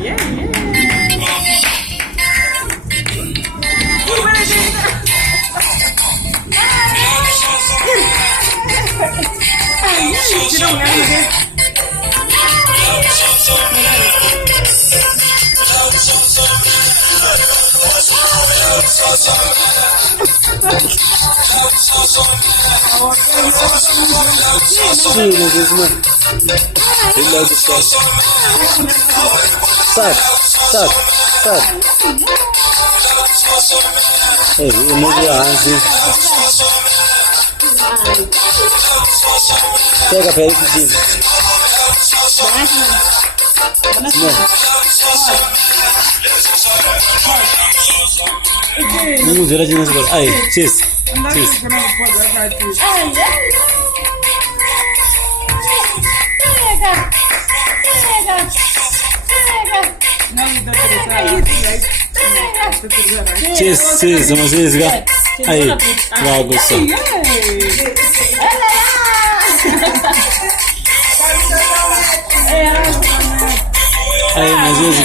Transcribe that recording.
yeah, yeah. Sim, às vezes não. Ele leva o sol. Sabe, sabe, sabe. É, eu não vi a arte. Pega, pega, Cristina. Não, jura de novo. Aí, cheers. Cheers. Cheers, cheers, vamos ver. Aí, logo só. Aí, mais vezes,